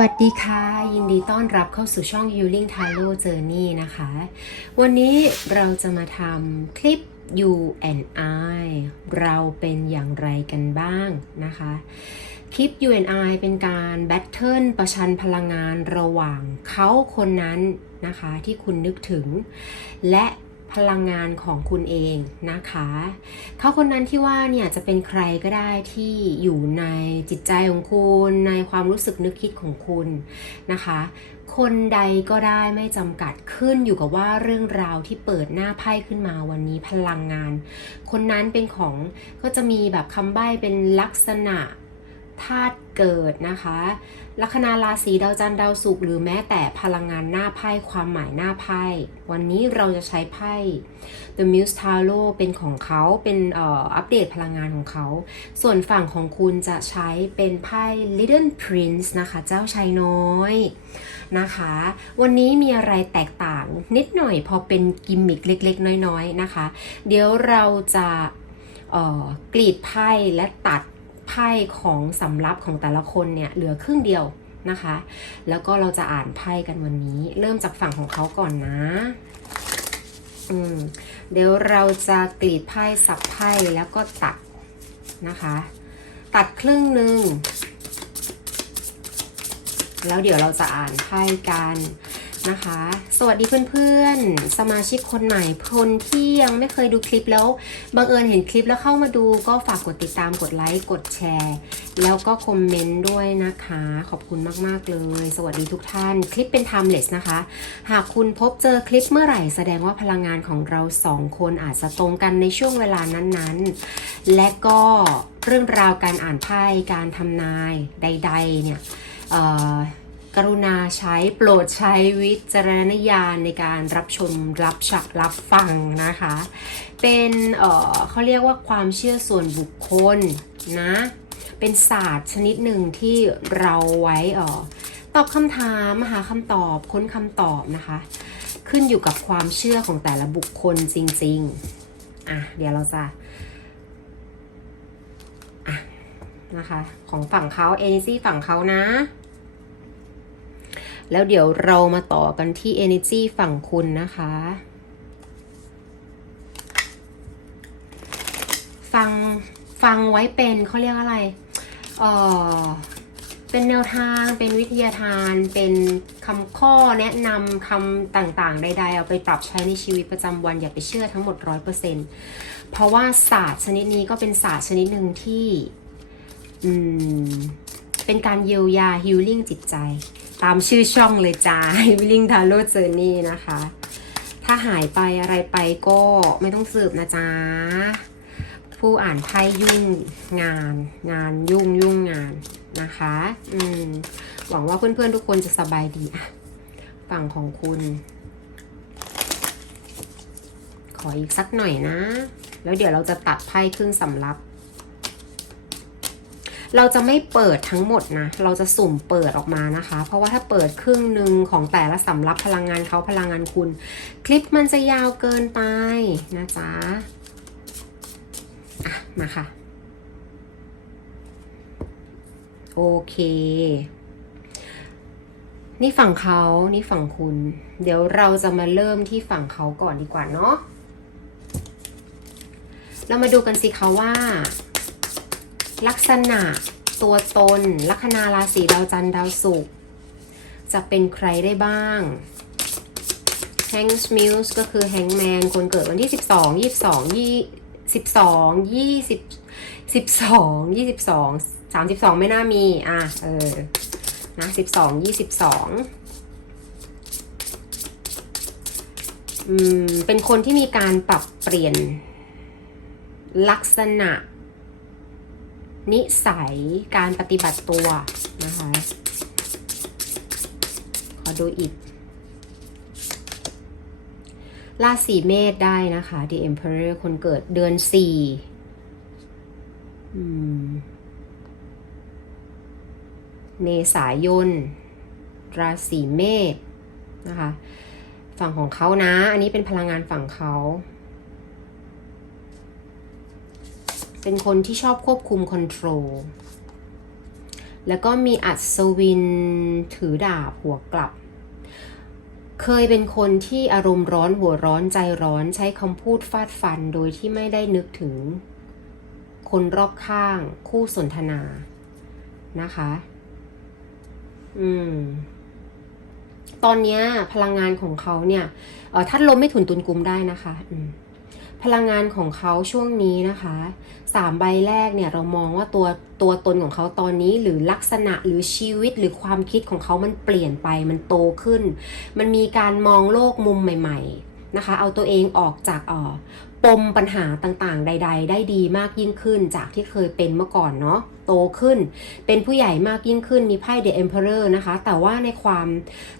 วัสดีค่ะ ยินดีต้อนรับเข้าสู่ช่อง Healing Tarot Journey นะคะ วันนี้เราจะมาทำคลิป You and I เราเป็นอย่างไรกันบ้างนะคะ คลิป You and I เป็นการแบทเทิลประชันพลังงานระหว่างเขาคนนั้นนะคะที่คุณนึกถึง และ พลังงานของคุณเองนะคะ เขาคนนั้นที่ว่าเนี่ยจะเป็นใครก็ได้ที่อยู่ในจิตใจของคุณ ในความรู้สึกนึกคิดของคุณนะคะ คนใดก็ได้ไม่จำกัดขึ้นอยู่กับว่าเรื่องราวที่เปิดหน้าไพ่ขึ้นมาวันนี้พลังงาน คนนั้นเป็นของก็จะมีแบบคำใบ้เป็นลักษณะธาตุ เกิดนะคะ ลัคนาราศีดาวจันทร์ดาวศุกร์หรือแม้แต่พลังงานหน้าไพ่ความหมายหน้าไพ่วันนี้เราจะใช้ไพ่ The Muse Tarot เป็นของเขาเป็นอ,อ,อัปเดตพลังงานของเขา ส่วนฝั่งของคุณจะใช้เป็นไพ่ Little Prince นะคะ เจ้าชายน้อยนะคะ วันนี้มีอะไรแตกต่างนิดหน่อยพอเป็นกิมมิคเล็กๆ น้อยๆนะคะ เดี๋ยวเราจะออกรีดไพ่และตัด ไพ่ของสำรับของแต่ละคนเนี่ยเหลือครึ่งเดียวนะคะ แล้วก็เราจะอ่านไพ่กันวันนี้ เริ่มจากฝั่งของเขาก่อนนะอืมเดี๋ยวเราจะกรีดไพ่สับไพ่แล้วก็ตัดนะคะ ตัดครึ่งหนึ่งแล้วเดี๋ยวเราจะอ่านไพ่กัน นะคะ สวัสดีเพื่อนๆ สมาชิกคนใหม่คนที่ยังไม่เคยดูคลิปแล้วบังเอิญเห็นคลิปแล้วเข้ามาดูก็ฝากกดติดตามกดไลค์กดแชร์ แล้วก็คอมเมนต์ด้วยนะคะ ขอบคุณมากๆเลย สวัสดีทุกท่านคลิปเป็น timeless นะคะ หากคุณพบเจอคลิปเมื่อไหร่แสดงว่าพลังงานของเราสองคนอาจจะตรงกันในช่วงเวลานั้นๆ และก็เรื่องราวการอ่านไพ่การทำนายใด ๆ เนี่ย กรุณาใช้โปรดใช้วิจารณญาณในการรับชมรับฉักรับฟังนะคะ เป็นเอ่อเขาเรียกว่าความเชื่อส่วนบุคคลนะ เป็นศาสตร์ชนิดหนึ่งที่เราไว้เอ่อตอบคำถามหาคำตอบค้นคำตอบนะคะ ขึ้นอยู่กับความเชื่อของแต่ละบุคคลจริง ๆ อะ เดี๋ยวเราจะอะนะคะ ของฝั่งเขาเอเนจีฝั่งเขานะ แล้วเดี๋ยวเรามาต่อกันที่ Energy ฝั่งคุณนะคะ ฟังฟังไว้เป็นเขาเรียกอะไรเออเป็นแนวทาง เป็นวิทยาทาน เป็นคำข้อแนะนำคำต่างๆ ใดๆ เอาไปปรับใช้ในชีวิตประจำวันอย่าไปเชื่อทั้งหมดร้อยเปอร์เซ็นต์เพราะว่าศาสตร์ชนิดนี้ก็เป็นศาสตร์ชนิดหนึ่งที่อืม เป็นการเยียวยา healing จิตใจ ตามชื่อช่องเลยจ้า Healing Tarot Journey นะคะ ถ้าหายไปอะไรไปก็ไม่ต้องสืบนะจ๊ะผู้อ่านไพ่ยุ่งงาน งานยุ่งยุ่งงานนะคะ อืมหวังว่าเพื่อนๆทุกคนจะสบายดีอะฝั่งของคุณ ขออีกสักหน่อยนะ แล้วเดี๋ยวเราจะตัดไพ่ครึ่งสำรับ เราจะไม่เปิดทั้งหมดนะ เราจะสุ่มเปิดออกมานะคะ เพราะว่าถ้าเปิดครึ่งหนึ่งของแต่ละสำรับพลังงานเขาพลังงานคุณ คลิปมันจะยาวเกินไปนะจ๊ะอะมาค่ะ โอเค นี่ฝั่งเขานี่ฝั่งคุณ เดี๋ยวเราจะมาเริ่มที่ฝั่งเขาก่อนดีกว่าเนาะเรามาดูกันสิคะว่า ลักษณะตัวตน ลัคนาราศีดาวจันทร์ดาวศุกร์จะเป็นใครได้บ้าง h a n g s Muse ก็คือ Hangman คนเกิดวันที่ 12 22 2 12 20 12 22 32 ไม่น่ามี อะ เออ นะ 12 22 อืม เป็นคนที่มีการปรับเปลี่ยนลักษณะ นิสัยการปฏิบัติตัวนะคะ ขอดูอีก ราศีเมษได้นะคะ The Emperor คนเกิดเดือนสี่เมษายน ราศีเมษนะคะ ฝั่งของเขานะ อันนี้เป็นพลังงานฝั่งเขา เป็นคนที่ชอบควบคุมคอนโทรล แล้วก็มีอัศวินถือดาบหัวกลับ เคยเป็นคนที่อารมณ์ร้อนหัวร้อนใจร้อนใช้คำพูดฟาดฟันโดยที่ไม่ได้นึกถึง คนรอบข้างคู่สนทนานะคะ อืม ตอนนี้พลังงานของเขาเนี่ยเออท่านลมไม่ถุนตุนกลุมได้นะคะ อืม พลังงานของเขาช่วงนี้นะคะสามใบแรกเนี่ยเรามองว่าตัวตัวตนของเขาตอนนี้หรือลักษณะหรือชีวิตหรือความคิดของเขามันเปลี่ยนไปมันโตขึ้น มันมีการมองโลกมุมใหม่ๆนะคะ เอาตัวเองออกจากอ่อปมปัญหาต่างๆ ใด ๆ ได้ดีมากยิ่งขึ้นจากที่เคยเป็นเมื่อก่อนเนาะโตขึ้น เป็นผู้ใหญ่มากยิ่งขึ้นมีไพ่ The Emperor นะคะ แต่ว่าในความ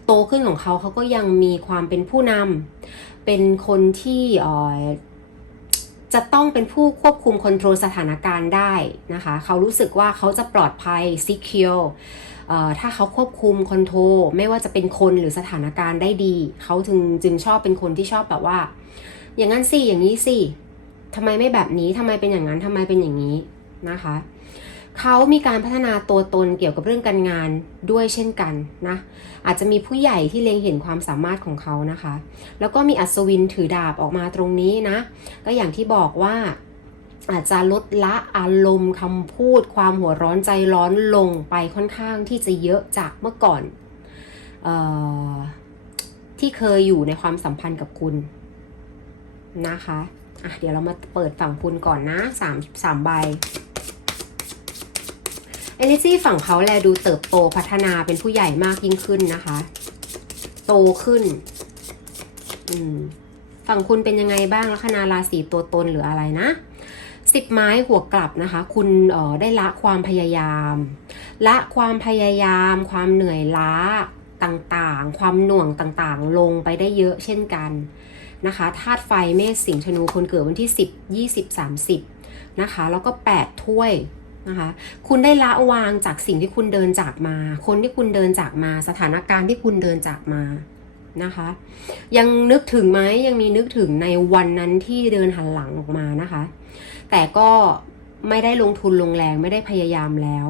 โตขึ้นของเขาเขาก็ยังมีความเป็นผู้นำเป็นคนที่อ่อ จะต้องเป็นผู้ควบคุมคอนโทรลสถานการณ์ได้นะคะ เขารู้สึกว่าเขาจะปลอดภัย secure ถ้าเขาควบคุมคอนโทรลไม่ว่าจะเป็นคนหรือสถานการณ์ได้ดี เขาถึงจึงชอบเป็นคนที่ชอบแบบว่า อย่างนั้นสิอย่างนี้สิทำไมไม่แบบนี้ทำไมเป็นอย่างนั้นทำไมเป็นอย่างนี้นะคะ เขามีการพัฒนาตัวตนเกี่ยวกับเรื่องการงานด้วยเช่นกันนะ อาจจะมีผู้ใหญ่ที่เล็งเห็นความสามารถของเขานะคะ แล้วก็มีอัศวินถือดาบออกมาตรงนี้นะ ก็อย่างที่บอกว่าอาจจะลดละอารมณ์คำพูด ความหัวร้อนใจร้อนลงไปค่อนข้างที่จะเยอะจากเมื่อก่อนออที่เคยอยู่ในความสัมพันธ์กับคุณนะคะอะเดี๋ยวเรามาเปิดฝั่งคุณก่อนนะสามสามใบ Energy ฝั่งเขาแลดูเติบโตพัฒนาเป็นผู้ใหญ่มากยิ่งขึ้นนะคะ โตขึ้น อืม ฝั่งคุณเป็นยังไงบ้างลัคนาราศีตัวตนหรืออะไรนะสิบไม้หัวกลับนะคะ คุณออได้ละความพยายาม ละความพยายาม ความเหนื่อยล้าต่างๆ ความหน่วงต่างๆ ลงไปได้เยอะเช่นกันนะคะธาตุไฟเมษสิงห์ธนูคนเกิดวันที่ 10 20 30 นะคะ แล้วก็ 8 ถ้วย นะคะ คุณได้ละวางจากสิ่งที่คุณเดินจากมา คนที่คุณเดินจากมา สถานการณ์ที่คุณเดินจากมานะคะ ยังนึกถึงไหมยังมีนึกถึงในวันนั้นที่เดินหันหลังออกมานะคะ แต่ก็ไม่ได้ลงทุนลงแรงไม่ได้พยายามแล้ว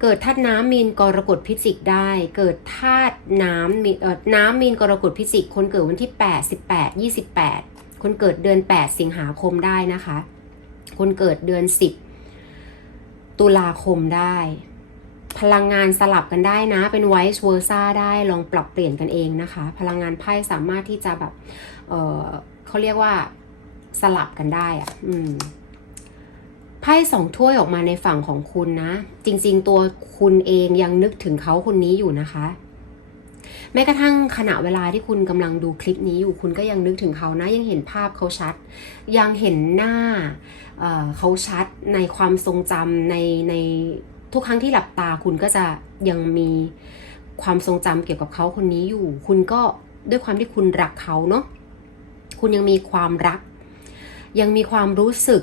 เกิดธาตุน้ำมีนกรกฎพิจิกได้ เกิดธาตุน้ำมีเอ่อน้ำมีนกรกฎพิจิก คนเกิดวันที่ 8 18 28 คนเกิดเดือน 8 สิงหาคมได้นะคะ คนเกิดเดือน 10 ตุลาคมได้ พลังงานสลับกันได้นะ เป็นไวส์เวอร์ซ่าได้ลองปรับเปลี่ยนกันเองนะคะ พลังงานไพ่สามารถที่จะแบบเออเขาเรียกว่าสลับกันได้อะอืมไพ่สองถ้วยออกมาในฝั่งของคุณนะ จริงๆ ตัวคุณเองยังนึกถึงเขาคนนี้อยู่นะคะ แม้กระทั่งขณะเวลาที่คุณกำลังดูคลิปนี้อยู่คุณก็ยังนึกถึงเขานะ ยังเห็นภาพเขาชัด ยังเห็นหน้า เขาชัดในความทรงจำในในทุกครั้งที่หลับตาคุณก็จะยังมีความทรงจำเกี่ยวกับเขาคนนี้อยู่ คุณก็ด้วยความที่คุณรักเขาเนาะคุณยังมีความรัก ยังมีความรู้สึก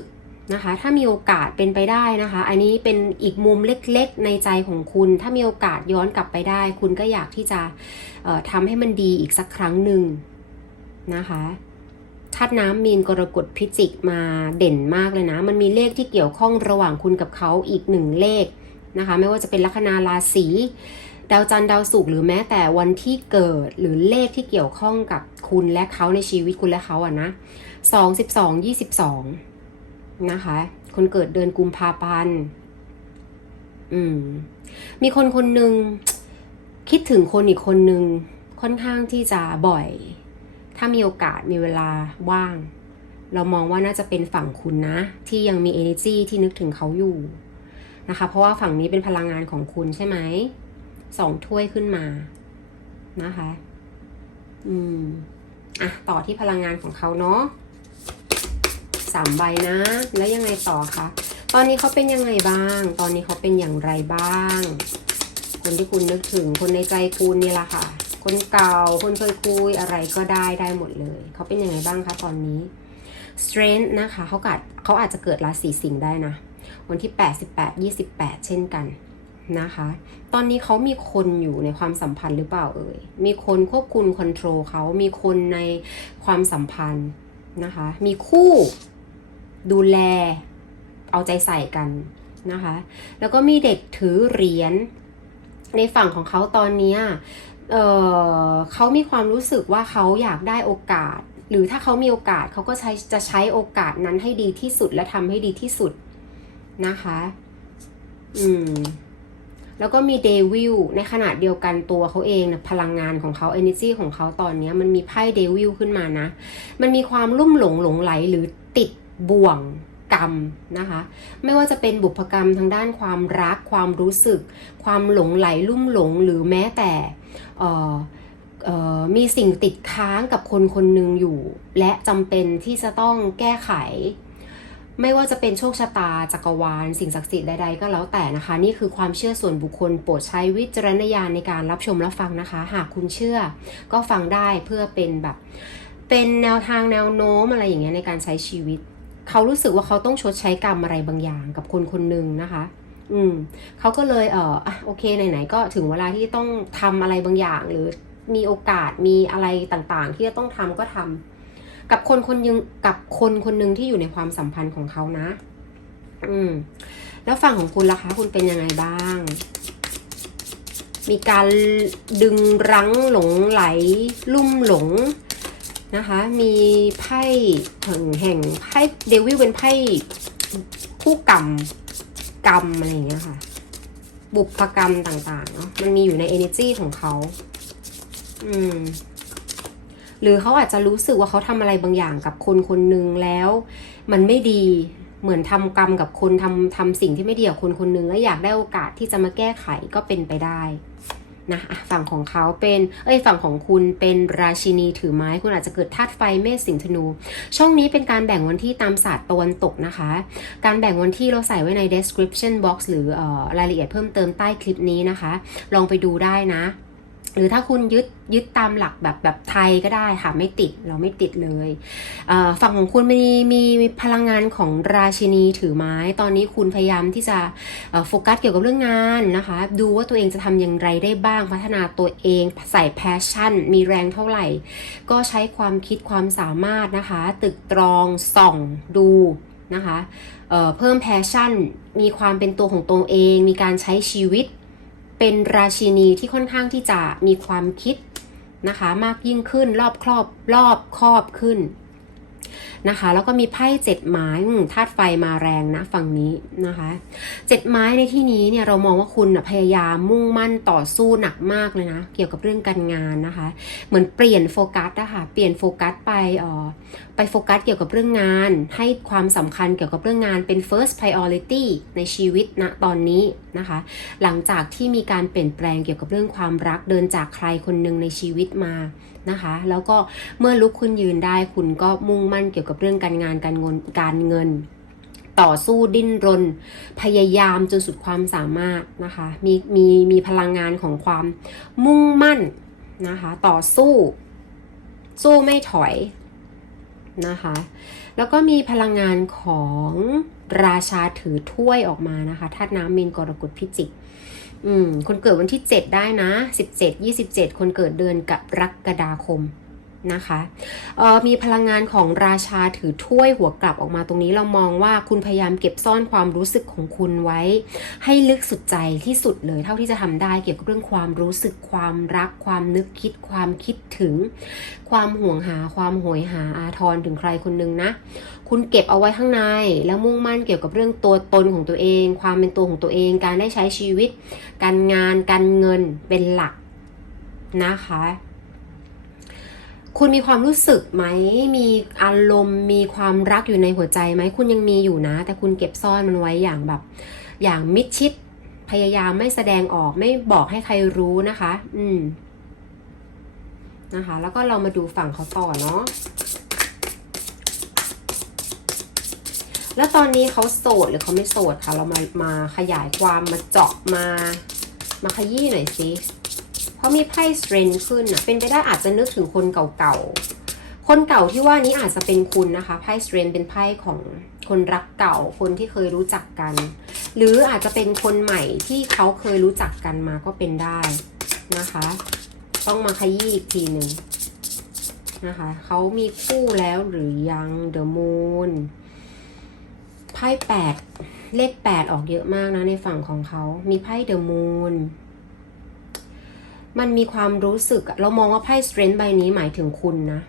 นะคะ ถ้ามีโอกาสเป็นไปได้นะคะ อันนี้เป็นอีกมุมเล็กๆ ในใจของคุณ ถ้ามีโอกาสย้อนกลับไปได้ คุณก็อยากที่จะทำให้มันดีอีกสักครั้งหนึ่งนะคะ ธาตุน้ำมีนกรกฎพิจิกมาเด่นมากเลยนะ มันมีเลขที่เกี่ยวข้องระหว่างคุณกับเขาอีกหนึ่งเลขนะคะ ไม่ว่าจะเป็นลัคนาราศีดาวจันทร์ดาวศุกร์หรือแม้แต่วันที่เกิดหรือเลขที่เกี่ยวข้องกับคุณและเขาในชีวิตคุณและเขาอะนะสองสิบสองยี่สิบสองนะคะ คนเกิดเดือนกุมภาพันธ์อืม มีคนคนหนึ่งคิดถึงคนอีกคนหนึ่งค่อนข้างที่จะบ่อย ถ้ามีโอกาสมีเวลาว่าง เรามองว่าน่าจะเป็นฝั่งคุณนะ ที่ยังมี energy ที่นึกถึงเขาอยู่นะคะ เพราะว่าฝั่งนี้เป็นพลังงานของคุณใช่ไหมสองถ้วยขึ้นมานะคะ อืม อะ ต่อที่พลังงานของเขาเนาะสามใบนะ แล้วยังไงต่อคะ ตอนนี้เขาเป็นยังไงบ้าง ตอนนี้เขาเป็นอย่างไรบ้าง คนที่คุณนึกถึง คนในใจคุณนี่แหละค่ะ คนเก่า คนเคยคุยอะไรก็ได้ได้หมดเลย เขาเป็นยังไงบ้างคะตอนนี้ strength นะคะเขาอาจเขาอาจจะเกิดราศีสิงห์ได้นะ วันที่88 28 เช่นกันนะคะ ตอนนี้เขามีคนอยู่ในความสัมพันธ์หรือเปล่าเอ่ย มีคนควบคุมคอนโทรลเขา มีคนในความสัมพันธ์นะคะ มีคู่ดูแลเอาใจใส่กันนะคะ แล้วก็มีเด็กถือเหรียญในฝั่งของเขาตอนนี้ เเขามีความรู้สึกว่าเขาอยากได้โอกาส หรือถ้าเขามีโอกาสเขาก็ใช้จะใช้โอกาสนั้นให้ดีที่สุดและทำให้ดีที่สุดนะคะ อืม แล้วก็มีเดวิลในขณะเดียวกันตัวเขาเองนะพลังงานของเขา energy ของเขาตอนนี้มันมีไพ่เดวิลขึ้นมานะ มันมีความลุ่มหลงหลงไหลหรือติดบ่วงกรรมนะคะ ไม่ว่าจะเป็นบุพกรรมทางด้านความรักความรู้สึก ความหลงไหลลุ่มหลงหรือแม้แต่ มีสิ่งติดค้างกับคนคนหนึ่งอยู่ และจำเป็นที่จะต้องแก้ไข ไม่ว่าจะเป็นโชคชะตาจักรวาล สิ่งศักดิ์สิทธิ์ใดๆก็แล้วแต่นะคะ นี่คือความเชื่อส่วนบุคคลโปรดใช้วิจารณญาณในการรับชมรับฟังนะคะ หากคุณเชื่อก็ฟังได้เพื่อเป็นแบบ เป็นแนวทางแนวโน้มอะไรอย่างเงี้ยในการใช้ชีวิต เขารู้สึกว่าเขาต้องชดใช้กรรมอะไรบางอย่างกับคนคนหนึ่งนะคะ อืมเขาก็เลยเอออะโอเคไหนๆก็ถึงเวลาที่ต้องทำอะไรบางอย่างหรือมีโอกาสมีอะไรต่างๆ ที่จะต้องทำก็ทำกับคนคนยังกับคนคนหนึ่งที่อยู่ในความสัมพันธ์ของเขานะ อืม แล้วฝั่งของคุณล่ะคะ คุณเป็นยังไงบ้าง มีการดึงรั้งหลงไหล ลุ่มหลงนะคะ มีไพ่แห่งแห่งไพ่เดวิลเป็นไพ่คู่กรรม กรรมอะไรอย่างเงี้ยค่ะ บุพกรรมต่างๆเนาะมันมีอยู่ใน energy ของเขาอืมหรือเขาอาจจะรู้สึกว่าเขาทำอะไรบางอย่างกับคนคนหนึ่งแล้ว มันไม่ดีเหมือนทำกรรมกับคนทำทำสิ่งที่ไม่ดีกับคนคนหนึ่งแล้วอยากได้โอกาสที่จะมาแก้ไขก็เป็นไปได้ นะฝั่งของเขาเป็นเอ้ยฝั่งของคุณเป็นราชินีถือไม้ คุณอาจจะเกิดธาตุไฟเมษสิงห์ธนู ช่องนี้เป็นการแบ่งวันที่ตามศาสตร์ตะวันตกนะคะ การแบ่งวันที่เราใส่ไว้ใน description box หรือออรายละเอียดเพิ่มเติมใต้คลิปนี้นะคะ ลองไปดูได้นะ หรือถ้าคุณยึดยึดตามหลักแบบแบบไทยก็ได้ค่ะไม่ติดเราไม่ติดเลยเฝั่งของคุณมีมีพลังงานของราชินีถือไม้ ตอนนี้คุณพยายามที่จะโฟกัสเกี่ยวกับเรื่องงานนะคะ ดูว่าตัวเองจะทำอย่างไรได้บ้างพัฒนาตัวเองใส่แพชชั่น มีแรงเท่าไหร่ ก็ใช้ความคิดความสามารถนะคะ ตึกตรองส่องดูนะคะเเพิ่มแพชชั่น มีความเป็นตัวของตัวเอง มีการใช้ชีวิต เป็นราชินีที่ค่อนข้างที่จะมีความคิดนะคะ มากยิ่งขึ้นรอบครอบรอบครอบขึ้น นะคะ แล้วก็มีไพ่เจ็ดไม้ธาตุไฟมาแรงนะฝั่งนี้นะคะเจ็ดไม้ในที่นี้เนี่ยเรามองว่าคุณพยายามมุ่งมั่นต่อสู้หนักมากเลยนะ เกี่ยวกับเรื่องการงานนะคะ เหมือนเปลี่ยนโฟกัสอะคะเปลี่ยนโฟกัสไปอ่อไปโฟกัสเกี่ยวกับเรื่องงาน ให้ความสำคัญเกี่ยวกับเรื่องงานเป็น first priority ในชีวิตณตอนนี้นะคะ หลังจากที่มีการเปลี่ยนแปลงเกี่ยวกับเรื่องความรักเดินจากใครคนหนึ่งในชีวิตมานะคะ แล้วก็เมื่อลุกขึ้นยืนได้คุณก็มุ่งมั่นเกี่ยวกับเรื่องการงานการเงินการเงิน ต่อสู้ดิ้นรน พยายามจนสุดความสามารถนะคะมีมีมีพลังงานของความมุ่งมั่นนะคะต่อสู้ สู้ไม่ถอยนะคะ แล้วก็มีพลังงานของราชาถือถ้วยออกมานะคะธาตุน้ำมีนกรกฎพิจิก อืม คนเกิดวันที่ 7 ได้นะ 17 27 คนเกิดเดือนกับรักฎาคม นะคะออมีพลังงานของราชาถือถ้วยหัวกลับออกมาตรงนี้เรามองว่าคุณพยายามเก็บซ่อนความรู้สึกของคุณไว้ ให้ลึกสุดใจที่สุดเลยเท่าที่จะทำได้เกี่ยวกับเรื่องความรู้สึกความรัก ความนึกคิด ความคิดถึง ความห่วงหาความโหยหาอาทรถึงใครคนหนึ่งนะ คุณเก็บเอาไว้ข้างในแล้วมุ่งมั่นเกี่ยวกับเรื่องตัวตนของตัวเอง ความเป็นตัวของตัวเอง การได้ใช้ชีวิต การงานการเงินเป็นหลักนะคะ คุณมีความรู้สึกไหม มีอารมณ์ มีความรักอยู่ในหัวใจไหม คุณยังมีอยู่นะ แต่คุณเก็บซ่อนมันไว้อย่างแบบ อย่างมิดชิด พยายามไม่แสดงออก ไม่บอกให้ใครรู้นะคะ อืม นะคะ แล้วก็เรามาดูฝั่งเขาต่อเนาะ แล้วตอนนี้เขาโสดหรือเขาไม่โสดคะ เรามา มาขยายความ มาเจาะ มา มาขยี้หน่อยสิ เพราะมีไพ่สเตรนขึ้นอะเป็นไปได้อาจจะนึกถึงคนเก่าๆ คนเก่าที่ว่านี้อาจจะเป็นคุณนะคะไพ่สเตรนเป็นไพ่ของคนรักเก่าคนที่เคยรู้จักกัน หรืออาจจะเป็นคนใหม่ที่เขาเคยรู้จักกันมาก็เป็นได้นะคะ ต้องมาขยี้อีกทีหนึ่งนะคะเขามีคู่แล้วหรือยัง The Moon ไพ่แปดเลขแปดออกเยอะมากนะในฝั่งของเขา มีไพ่เดอะมูน มันมีความรู้สึกอะเรามองว่าไพ่สเตรน h ใบนี้หมายถึงคุณนะ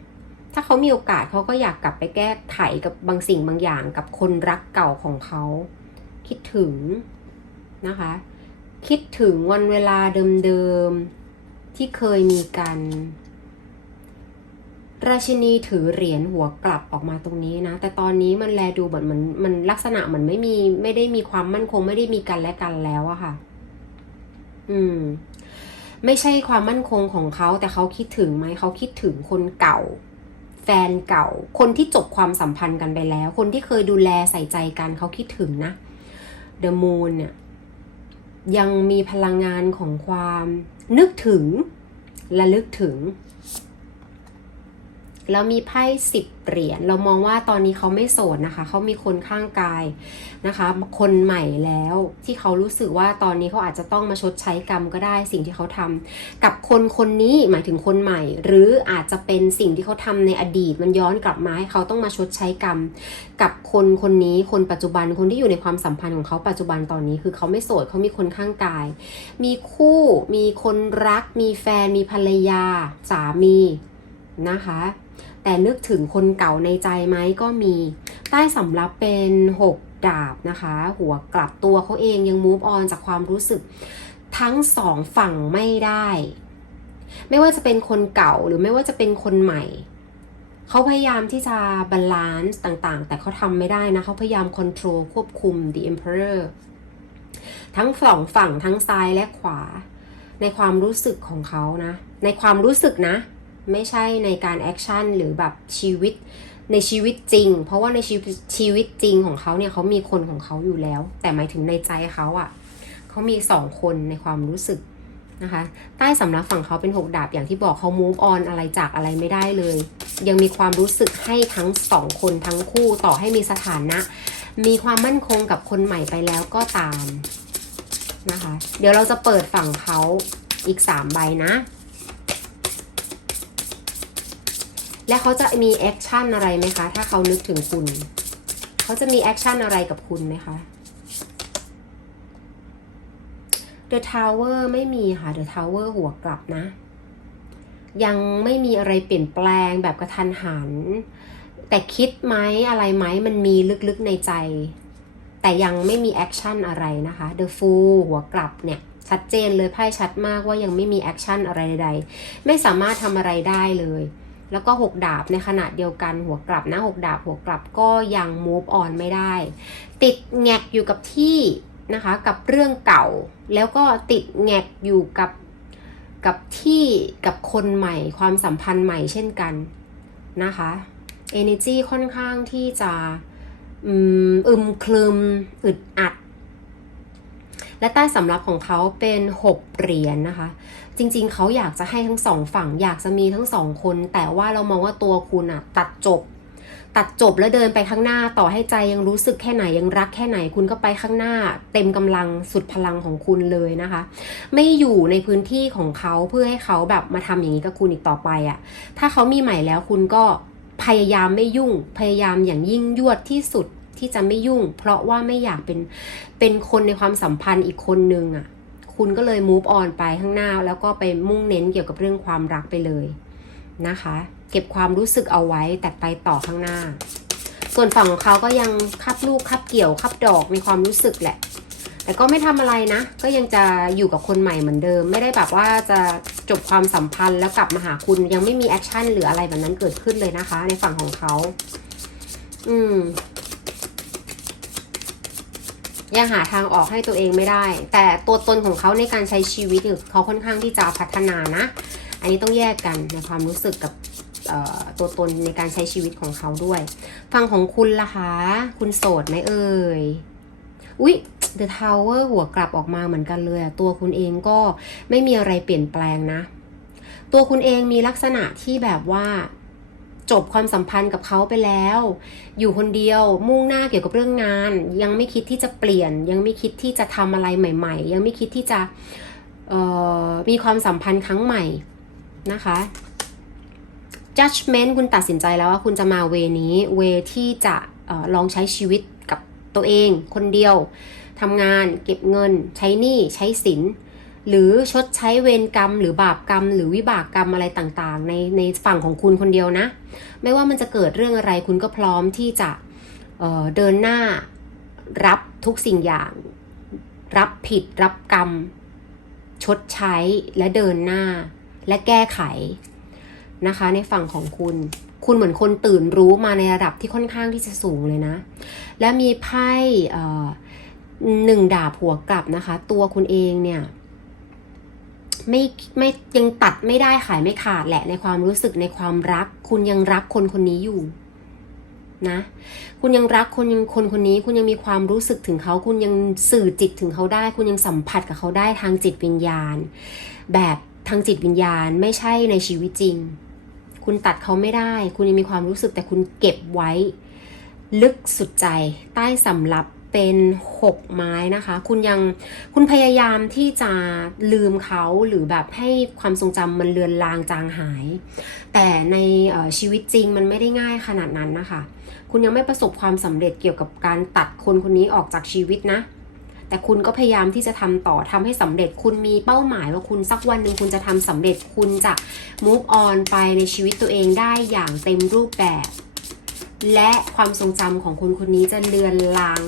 ถ้าเขามีโอกาสเขาก็อยากกลับไปแก้ไขกับบางสิ่งบางอย่างกับคนรักเก่าของเขา คิดถึงนะคะ คิดถึงวันเวลาเดิมๆที่เคยมีกันราชินีถือเหรียญหัวกลับออกมาตรงนี้นะ แต่ตอนนี้มันแลดูเหมือนมันมันลักษณะเหมือนไม่มีไม่ได้มีความมั่นคงไม่ได้มีกันและกันแล้วอะค่ะ อืม ไม่ใช่ความมั่นคงของเขา แต่เขาคิดถึงไหมเขาคิดถึงคนเก่า แฟนเก่า คนที่จบความสัมพันธ์กันไปแล้ว คนที่เคยดูแลใส่ใจกันเขาคิดถึงนะ The Moon เนี่ยยังมีพลังงานของความนึกถึงและลึกถึง แล้วมีไพ่สิบเหรียญเรามองว่าตอนนี้เขาไม่โสดนะคะเขามีคนข้างกายนะคะ คนใหม่แล้วที่เขารู้สึกว่าตอนนี้เขาอาจจะต้องมาชดใช้กรรมก็ได้ สิ่งที่เขาทำกับคนคนนี้หมายถึงคนใหม่ หรืออาจจะเป็นสิ่งที่เขาทำในอดีตมันย้อนกลับมาให้เขาต้องมาชดใช้กรรม กับคนคนนี้คนปัจจุบันคนที่อยู่ในความสัมพันธ์ของเขาปัจจุบันตอนนี้ คือเขาไม่โสดเขามีคนข้างกาย มีคู่มีคนรัก มีแฟนมีภรรยาสามีนะคะ แต่นึกถึงคนเก่าในใจไหมก็มี ใต้สำรับเป็น 6 ดาบนะคะ หัวกลับตัวเขาเองยัง move on จากความรู้สึก ทั้งสองฝั่งไม่ได้ ไม่ว่าจะเป็นคนเก่าหรือไม่ว่าจะเป็นคนใหม่เขาพยายามที่จะบาลานซ์ต่างๆ แต่เขาทำไม่ได้นะเขาพยายาม control ควบคุม the emperor ทั้งสองฝั่งทั้งซ้ายและขวา ในความรู้สึกของเขานะ ในความรู้สึกนะ ไม่ใช่ในการแอคชั่นหรือแบบชีวิตในชีวิตจริง เพราะว่าในชีวิตชีวิตจริงของเขาเนี่ยเขามีคนของเขาอยู่แล้ว แต่หมายถึงในใจเขาอะ่ะเขามีสองคนในความรู้สึกนะคะใต้สำรับฝั่งเขาเป็นหกดาบอย่างที่บอกเขา move on อะไรจากอะไรไม่ได้เลย ยังมีความรู้สึกให้ทั้งสองคนทั้งคู่ต่อให้มีสถานะ มีความมั่นคงกับคนใหม่ไปแล้วก็ตามนะคะ เดี๋ยวเราจะเปิดฝั่งเขาอีกสามใบนะ และเขาจะมีแอคชั่นอะไรไหมคะ ถ้าเขานึกถึงคุณ เขาจะมีแอคชั่นอะไรกับคุณไหมคะ The Tower ไม่มีค่ะ The Tower หัวกลับนะ ยังไม่มีอะไรเปลี่ยนแปลงแบบกระทันหัน แต่คิดไหมอะไรไหมมันมีลึกๆในใจ แต่ยังไม่มีแอคชั่นอะไรนะคะ The Fool หัวกลับเนี่ยชัดเจนเลยไพ่ชัดมากว่ายังไม่มีแอคชั่นอะไรใดๆ ไม่สามารถทำอะไรได้เลย แล้วก็หกดาบในขณะเดียวกันหัวกลับนะหกดาบหัวกลับก็ยัง move on ไม่ได้ ติดแงกอยู่กับที่นะคะกับเรื่องเก่า แล้วก็ติดแงกอยู่กับกับที่กับคนใหม่ความสัมพันธ์ใหม่เช่นกันนะคะ energy ค่อนข้างที่จะอึมคลึมอึดอัด และใต้สำรับของเขาเป็น 6 เหรียญนนะคะ จริง ๆ เขาอยากจะให้ทั้งสองฝั่งอยากจะมีทั้งสองคน แต่ว่าเรามองว่าตัวคุณอะตัดจบ ตัดจบแล้วเดินไปข้างหน้าต่อให้ใจยังรู้สึกแค่ไหนยังรักแค่ไหนคุณก็ไปข้างหน้า เต็มกำลังสุดพลังของคุณเลยนะคะ ไม่อยู่ในพื้นที่ของเขาเพื่อให้เขาแบบมาทำอย่างนี้กับคุณอีกต่อไปอะถ้าเขามีใหม่แล้วคุณก็พยายามไม่ยุ่ง พยายามอย่างยิ่งยวดที่สุดที่จะไม่ยุ่ง เพราะว่าไม่อยากเป็นเป็นคนในความสัมพันธ์อีกคนนึงอะ คุณก็เลย move on ไปข้างหน้า แล้วก็ไปมุ่งเน้นเกี่ยวกับเรื่องความรักไปเลยนะคะ เก็บความรู้สึกเอาไว้แต่ไปต่อข้างหน้า ส่วนฝั่งของเขาก็ยังคับลูกคับเกี่ยวคับดอกในความรู้สึกแหละ แต่ก็ไม่ทำอะไรนะ ก็ยังจะอยู่กับคนใหม่เหมือนเดิม ไม่ได้แบบว่าจะจบความสัมพันธ์แล้วกลับมาหาคุณยังไม่มีแอคชั่นหรืออะไรแบบนั้นเกิดขึ้นเลยนะคะ ในฝั่งของเขาอืม ยังหาทางออกให้ตัวเองไม่ได้ แต่ตัวตนของเขาในการใช้ชีวิตเขาค่อนข้างที่จะพัฒนานะ อันนี้ต้องแยกกันในความรู้สึกกับตัวตนในการใช้ชีวิตของเขาด้วย ฟังของคุณล่ะคะ คุณโสดไหมเอ่ย อุ๊ย The Tower หัวกลับออกมาเหมือนกันเลย ตัวคุณเองก็ไม่มีอะไรเปลี่ยนแปลงนะ ตัวคุณเองมีลักษณะที่แบบว่า จบความสัมพันธ์กับเขาไปแล้ว อยู่คนเดียวมุ่งหน้าเกี่ยวกับเรื่องงาน ยังไม่คิดที่จะเปลี่ยน ยังไม่คิดที่จะทำอะไรใหม่ ๆ ยังไม่คิดที่จะมีความสัมพันธ์ครั้งใหม่นะคะ judgment คุณตัดสินใจแล้วว่าคุณจะมาเวนี้ เวที่จะออลองใช้ชีวิตกับตัวเอง คนเดียวทำงานเก็บเงิน ใช้หนี้ใช้สิน หรือชดใช้เวรกรรม หรือบาปกรรม หรือวิบากกรรมอะไรต่างๆ ในในฝั่งของคุณคนเดียวนะ ไม่ว่ามันจะเกิดเรื่องอะไรคุณก็พร้อมที่จะเเดินหน้ารับทุกสิ่งอย่าง รับผิดรับกรรม ชดใช้และเดินหน้า และแก้ไขนะคะ ในฝั่งของคุณคุณเหมือนคนตื่นรู้มาในระดับที่ค่อนข้างที่จะสูงเลยนะ และมีไพ่หนึ่งดาบหัวกลับนะคะ ตัวคุณเองเนี่ย ไม่ไม่ยังตัดไม่ได้ขายไม่ขาดแหละในความรู้สึกในความรัก คุณยังรักคนคนนี้อยู่นะ คุณยังรักคนยังคนคนนี้ คุณยังมีความรู้สึกถึงเขา คุณยังสื่อจิตถึงเขาได้ คุณยังสัมผัสกับเขาได้ทางจิตวิญญาณ แบบทางจิตวิญญาณไม่ใช่ในชีวิตจริง คุณตัดเขาไม่ได้ คุณยังมีความรู้สึกแต่คุณเก็บไว้ ลึกสุดใจใต้สำรับ เป็นหกไม้นะคะ คุณยังคุณพยายามที่จะลืมเขาหรือแบบให้ความทรงจำมันเลือนลางจางหาย แต่ในชีวิตจริงมันไม่ได้ง่ายขนาดนั้นนะคะ คุณยังไม่ประสบความสำเร็จเกี่ยวกับการตัดคนคนนี้ออกจากชีวิตนะ แต่คุณก็พยายามที่จะทำต่อทำให้สำเร็จ คุณมีเป้าหมายว่าคุณสักวันหนึ่งคุณจะทำสำเร็จ คุณจะ move on ไปในชีวิตตัวเองได้อย่างเต็มรูปแบบและความทรงจำของคุณคนนี้จะเลือนลาง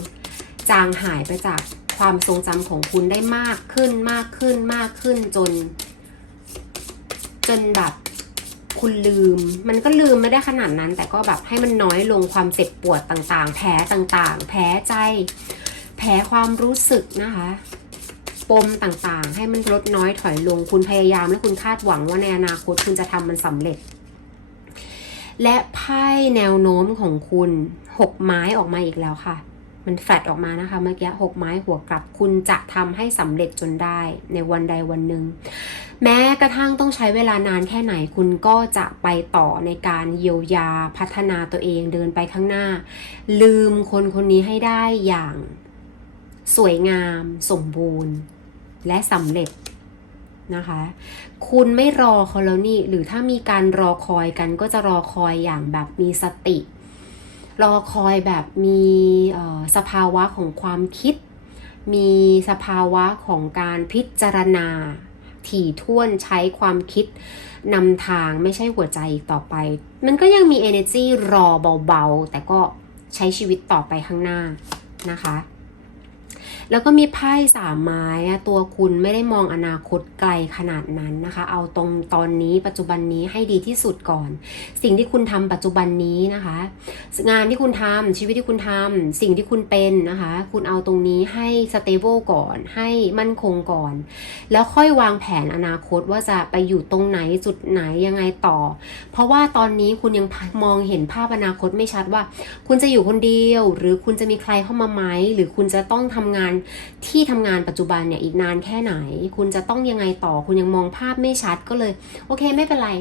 จางหายไปจากความทรงจำของคุณได้มากขึ้นมากขึ้นมากขึ้นจน จนแบบคุณลืม มันก็ลืมไม่ได้ขนาดนั้น แต่ก็แบบให้มันน้อยลงความเจ็บปวดต่างๆ แผลต่างๆ แผลใจ แผลความรู้สึกนะคะปมต่างๆ ให้มันลดน้อยถอยลง คุณพยายามและคุณคาดหวังว่าในอนาคตคุณจะทำมันสำเร็จ และไพ่แนวโน้มของคุณหกไม้ออกมาอีกแล้วค่ะ มันแฟลตออกมานะคะเมื่อกี้หกไม้หัวกลับคุณจะทำให้สำเร็จจนได้ในวันใดวันหนึ่ง แม้กระทั่งต้องใช้เวลานานแค่ไหนคุณก็จะไปต่อในการเยียวยาพัฒนาตัวเองเดินไปข้างหน้า ลืมคนคนนี้ให้ได้อย่างสวยงาม สมบูรณ์ และสำเร็จนะคะ คุณไม่รอเขาแล้วนี่ หรือถ้ามีการรอคอยกันก็จะรอคอยอย่างแบบมีสติ รอคอยแบบมีสภาวะของความคิด มีสภาวะของการพิจารณา ถี่ถ้วนใช้ความคิดนำทางไม่ใช่หัวใจอีกต่อไป มันก็ยังมี energy รอเบาๆ แต่ก็ใช้ชีวิตต่อไปข้างหน้านะคะ แล้วก็มีไพ่สามไม้ตัวคุณไม่ได้มองอนาคตไกลขนาดนั้นนะคะ เอาตรงตอนนี้ปัจจุบันนี้ให้ดีที่สุดก่อน สิ่งที่คุณทำปัจจุบันนี้นะคะ งานที่คุณทำชีวิตที่คุณทำสิ่งที่คุณเป็นนะคะ คุณเอาตรงนี้ให้ stable ก่อน ให้มั่นคงก่อน แล้วค่อยวางแผนอนาคตว่าจะไปอยู่ตรงไหนจุดไหนยังไงต่อ เพราะว่าตอนนี้คุณยังมองเห็นภาพอนาคตไม่ชัดว่า คุณจะอยู่คนเดียว หรือคุณจะมีใครเข้ามาไหมหรือคุณจะต้องทำงานที่ทำงานปัจจุบันเนี่ยอีกนานแค่ไหน คุณจะต้องยังไงต่อคุณยังมองภาพไม่ชัดก็เลย โอเคไม่เป็นไร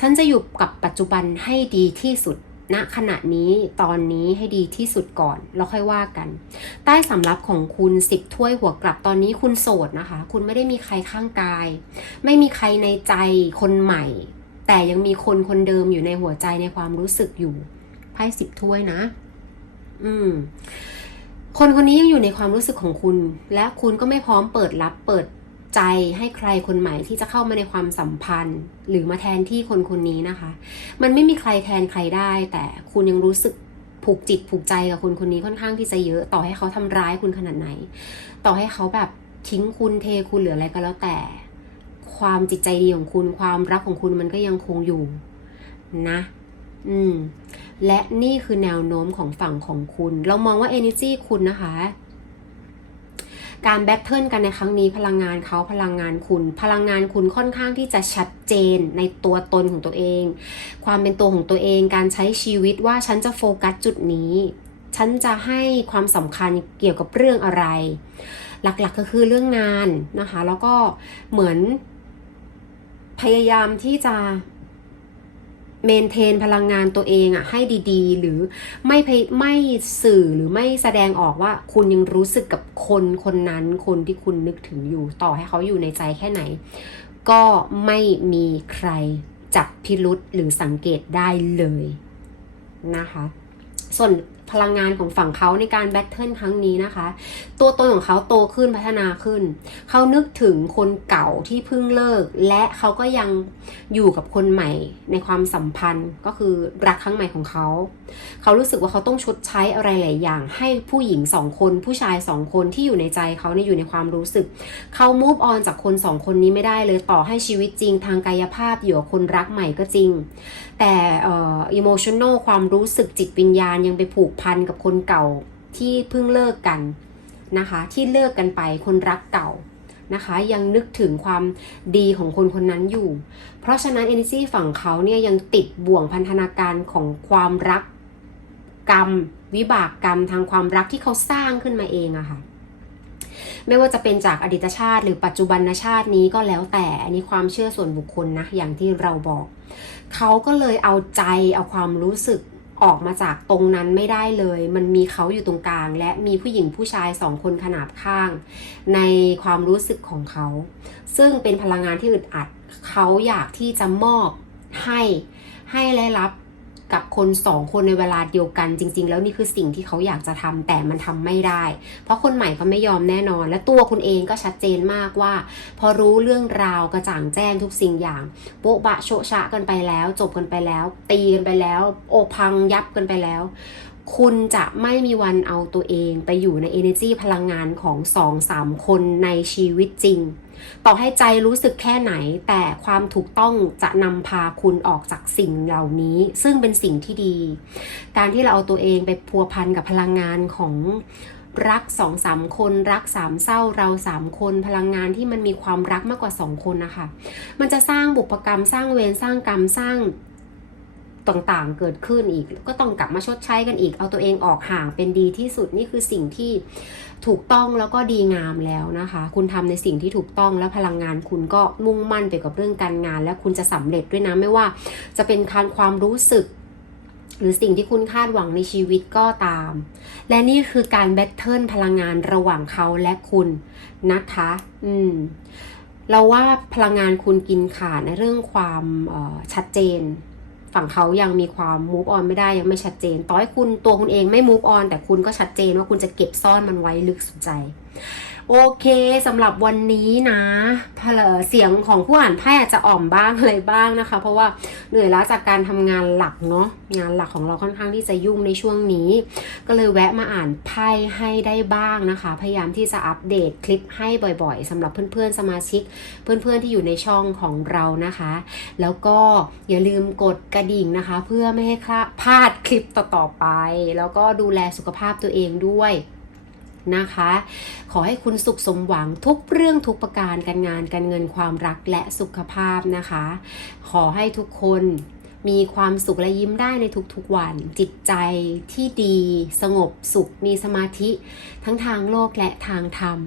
ฉันจะอยู่กับปัจจุบันให้ดีที่สุดณขณะนี้ตอนนี้ให้ดีที่สุดก่อนแล้วค่อยว่ากัน ใต้สำรับของคุณสิบถ้วยหัวกลับตอนนี้คุณโสดนะคะ คุณไม่ได้มีใครข้างกาย ไม่มีใครในใจคนใหม่ แต่ยังมีคนคนเดิมอยู่ในหัวใจในความรู้สึกอยู่ไพ่สิบถ้วยนะ อืม คนคนนี้ยังอยู่ในความรู้สึกของคุณ และคุณก็ไม่พร้อมเปิดรับเปิดใจให้ใครคนใหม่ที่จะเข้ามาในความสัมพันธ์ หรือมาแทนที่คนคนนี้นะคะ มันไม่มีใครแทนใครได้ แต่คุณยังรู้สึกผูกจิตผูกใจกับคนคนนี้ค่อนข้างที่จะเยอะ ต่อให้เขาทำร้ายคุณขนาดไหน ต่อให้เขาแบบทิ้งคุณเทคุณหรืออะไรก็แล้วแต่ ความจิตใจดีของคุณ ความรักของคุณมันก็ยังคงอยู่นะ อืม และนี่คือแนวโน้มของฝั่งของคุณ เรามองว่า energy คุณนะคะ การแบทเทิลกันในครั้งนี้พลังงานเขาพลังงานคุณ พลังงานคุณค่อนข้างที่จะชัดเจนในตัวตนของตัวเอง ความเป็นตัวของตัวเองการใช้ชีวิตว่าฉันจะโฟกัสจุดนี้ฉันจะให้ความสำคัญเกี่ยวกับเรื่องอะไร หลักๆก็คือเรื่องงานนะคะ แล้วก็เหมือนพยายามที่จะ เมนเทนพลังงานตัวเองอะให้ดีๆ หรือไม่ไม่สื่อหรือไม่แสดงออกว่าคุณยังรู้สึกกับคนคนนั้นคนที่คุณนึกถึงอยู่ต่อให้เขาอยู่ในใจแค่ไหน ก็ไม่มีใครจับพิรุษหรือสังเกตได้เลยนะคะ ส่วน พลังงานของฝั่งเขาในการแบทเทิลครั้งนี้นะคะ ตัวตนของเขาโตขึ้นพัฒนาขึ้น เขานึกถึงคนเก่าที่เพิ่งเลิก และเขาก็ยังอยู่กับคนใหม่ในความสัมพันธ์ก็คือรักครั้งใหม่ของเขา เขารู้สึกว่าเขาต้องชดใช้อะไรหลายอย่าง ให้ผู้หญิงสองคน ผู้ชายสองคนที่อยู่ในใจเขาเนี่ยอยู่ในความรู้สึก เขา move on จากคนสองคนนี้ไม่ได้เลยต่อให้ชีวิตจริงทางกายภาพอยู่กับคนรักใหม่ก็จริง แต่อ่อ emotional ความรู้สึกจิตวิญญาณยังไปผูกพันกับคนเก่าที่เพิ่งเลิกกันนะคะ ที่เลิกกันไปคนรักเก่านะคะ ยังนึกถึงความดีของคนคนนั้นอยู่ เพราะฉะนั้น energy ฝั่งเขาเนี่ยยังติดบ่วงพันธนาการของความรักกรรม วิบากกรรมทางความรักที่เขาสร้างขึ้นมาเองอะค่ะไม่ว่าจะเป็นจากอดีตชาติ หรือปัจจุบันชาตินี้ก็แล้วแต่อันนี้ความเชื่อส่วนบุคคลนะอย่างที่เราบอก เขาก็เลยเอาใจเอาความรู้สึก ออกมาจากตรงนั้นไม่ได้เลย มันมีเขาอยู่ตรงกลาง และมีผู้หญิงผู้ชายสองคนขนาบข้าง ในความรู้สึกของเขา ซึ่งเป็นพลังงานที่อึดอัด เขาอยากที่จะมอบให้ให้และรับ กับคนสองคนในเวลาเดียวกันจริง ๆ แล้วนี่คือสิ่งที่เขาอยากจะทำแต่มันทำไม่ได้ เพราะคนใหม่เขาไม่ยอมแน่นอน และตัวคุณเองก็ชัดเจนมากว่า พอรู้เรื่องราวกระจ่างแจ้งทุกสิ่งอย่างโป๊ะบะโชะชะกันไปแล้ว จบกันไปแล้ว ตีกันไปแล้ว โอพังยับกันไปแล้ว คุณจะไม่มีวันเอาตัวเองไปอยู่ใน energy พลังงานของสองสามคนในชีวิตจริง ต่อให้ใจรู้สึกแค่ไหน แต่ความถูกต้องจะนำพาคุณออกจากสิ่งเหล่านี้ ซึ่งเป็นสิ่งที่ดี การที่เราเอาตัวเองไปพัวพันกับพลังงานของรักสองสามคนรักสามเศร้าเราสามคนพลังงานที่มันมีความรักมากกว่าสองคนนะคะ มันจะสร้างบุพกรรมสร้างเวรสร้างกรรมสร้าง ต่างๆ เกิดขึ้นอีก ก็ต้องกลับมาชดใช้กันอีก เอาตัวเองออกห่างเป็นดีที่สุดนี่คือสิ่งที่ถูกต้องแล้วก็ดีงามแล้วนะคะ คุณทำในสิ่งที่ถูกต้องแล้วพลังงานคุณก็มุ่งมั่นไปกับเรื่องการงาน และคุณจะสำเร็จด้วยนะไม่ว่าจะเป็นการความรู้สึกหรือสิ่งที่คุณคาดหวังในชีวิตก็ตาม และนี่คือการแบทเทิลพลังงานระหว่างเขาและคุณนะคะ อืม เราว่าพลังงานคุณกินขาดในเรื่องความชัดเจน ฝั่งเขายังมีความ move on ไม่ได้ยังไม่ชัดเจน ต่อให้คุณตัวคุณเองไม่ move on แต่คุณก็ชัดเจนว่าคุณจะเก็บซ่อนมันไว้ลึกสุดใจ โอเคสำหรับวันนี้นะเพลเสียงของผู้อ่านไพ่อาจจะอ่อมบ้างอะไรบ้างนะคะ เพราะว่าเหนื่อยล้าจากการทำงานหลักเนาะงานหลักของเราค่อนข้างที่จะยุ่งในช่วงนี้ ก็เลยแวะมาอ่านไพ่ให้ได้บ้างนะคะ พยายามที่จะอัปเดตคลิปให้บ่อยๆสำหรับเพื่อนๆสมาชิก เพื่อนๆที่อยู่ในช่องของเรานะคะ แล้วก็อย่าลืมกดกระดิ่งนะคะ เพื่อไม่ให้พลาดคลิปต่อๆไป แล้วก็ดูแลสุขภาพตัวเองด้วย นะคะ ขอให้คุณสุขสมหวังทุกเรื่องทุกประการการงานการเงินความรักและสุขภาพนะคะ ขอให้ทุกคนมีความสุขและยิ้มได้ในทุกๆวัน จิตใจที่ดี สงบสุขมีสมาธิ ทั้งทางโลกและทางธรรม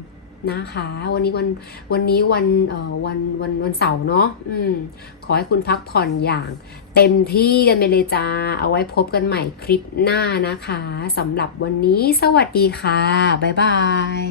นะคะ วันนี้วันวันนี้วันเอ่อวันวันวันเสาร์เนาะอืมขอให้คุณพักผ่อนอย่างเต็มที่กันไปเลยจ้า เอาไว้พบกันใหม่คลิปหน้านะคะสำหรับวันนี้สวัสดีค่ะ บ๊ายบาย